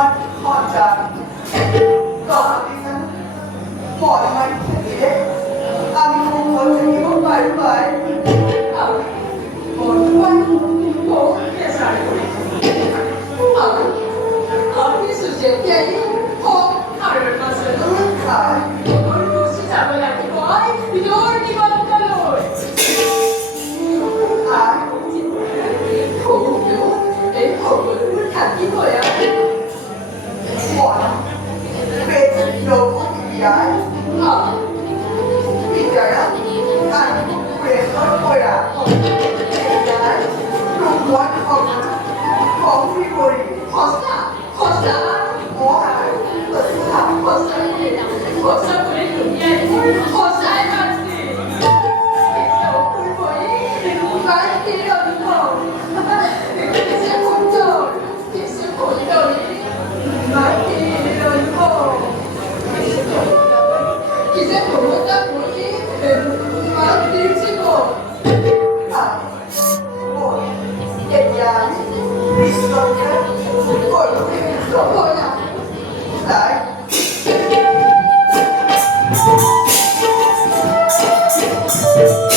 mắt họ chán đó đi ngắn mọi ngày thế anh không muốn cái gì không phải vậy một quanh phố kia sài ở sự kiện kia không hay là mà sẽ phải tôi sẽ trả về lại cái gói thì tôi đi vào cả rồi ai không hiểu để không có thành cái thôi à mọi về đâu có gì ấy vì vậy á anh về hết thôi à vì vậy lúc muốn không đi bồi Costa có ai tự làm Costa của đến đúng nhé Costa em ăn gì đâu tôi mới cái kia đâu đúng không thì sẽ không chờ thì sẽ không chờ mà thì đâu đúng không thì sẽ không có tác của ý mà thì sẽ không à một cái nhà đi sâu nhất của lúc không thôi nào đấy Thank you.